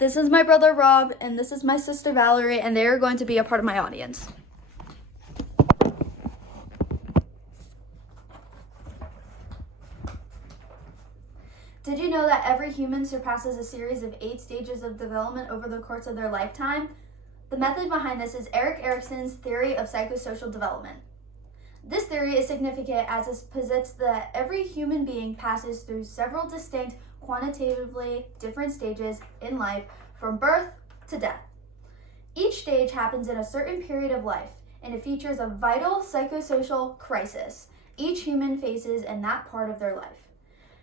This is my brother Rob, and this is my sister Valerie, and they are going to be a part of my audience. Did you know that every human surpasses a series of 8 stages of development over the course of their lifetime? The method behind this is Erik Erikson's theory of psychosocial development. This theory is significant as it posits that every human being passes through several distinct, quantitatively different stages in life from birth to death. Each stage happens in a certain period of life, and it features a vital psychosocial crisis each human faces in that part of their life.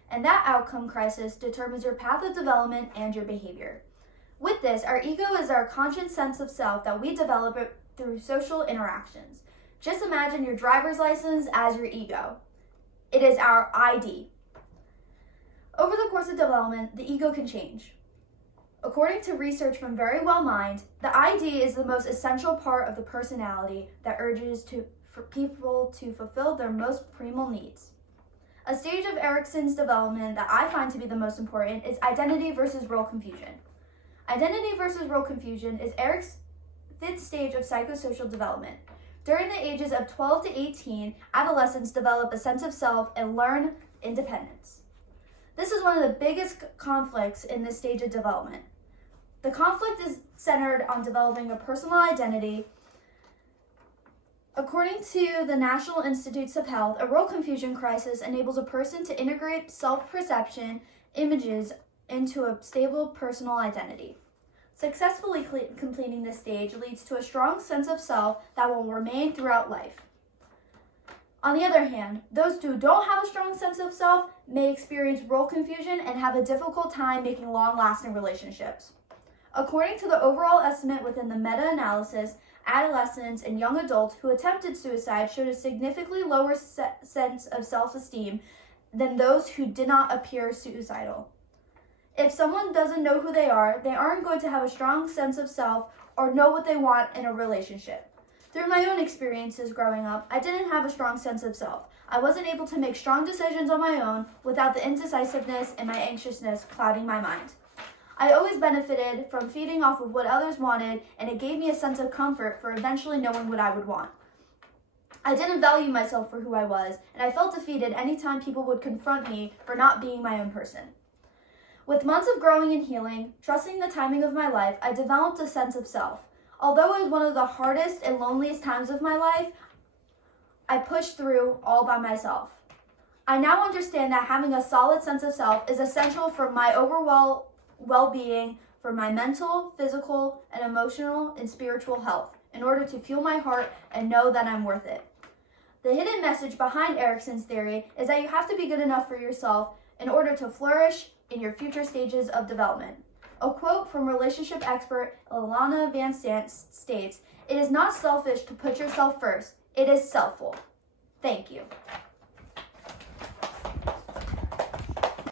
And that outcome crisis determines your path of development and your behavior. With this, our ego is our conscious sense of self that we develop through social interactions. Just imagine your driver's license as your ego. It is our ID. Over the course of development, the ego can change. According to research from Verywell Mind, the ID is the most essential part of the personality that urges for people to fulfill their most primal needs. A stage of Erikson's development that I find to be the most important is identity versus role confusion. Identity versus role confusion is Erik's 5th stage of psychosocial development. During the ages of 12 to 18, adolescents develop a sense of self and learn independence. This is one of the biggest conflicts in this stage of development. The conflict is centered on developing a personal identity. According to the National Institutes of Health, a role confusion crisis enables a person to integrate self-perception images into a stable personal identity. Successfully completing this stage leads to a strong sense of self that will remain throughout life. On the other hand, those who don't have a strong sense of self may experience role confusion and have a difficult time making long-lasting relationships. According to the overall estimate within the meta-analysis, adolescents and young adults who attempted suicide showed a significantly lower sense of self-esteem than those who did not appear suicidal. If someone doesn't know who they aren't going to have a strong sense of self or know what they want in a relationship. Through my own experiences growing up, I didn't have a strong sense of self. I wasn't able to make strong decisions on my own without the indecisiveness and my anxiousness clouding my mind. I always benefited from feeding off of what others wanted, and it gave me a sense of comfort for eventually knowing what I would want. I didn't value myself for who I was, and I felt defeated anytime people would confront me for not being my own person. With months of growing and healing, trusting the timing of my life, I developed a sense of self. Although it was one of the hardest and loneliest times of my life, I pushed through all by myself. I now understand that having a solid sense of self is essential for my overall well-being, for my mental, physical, and emotional and spiritual health, in order to fuel my heart and know that I'm worth it. The hidden message behind Erikson's theory is that you have to be good enough for yourself in order to flourish in your future stages of development. A quote from relationship expert Ilana Van Sant states, "It is not selfish to put yourself first. It is selfful." Thank you.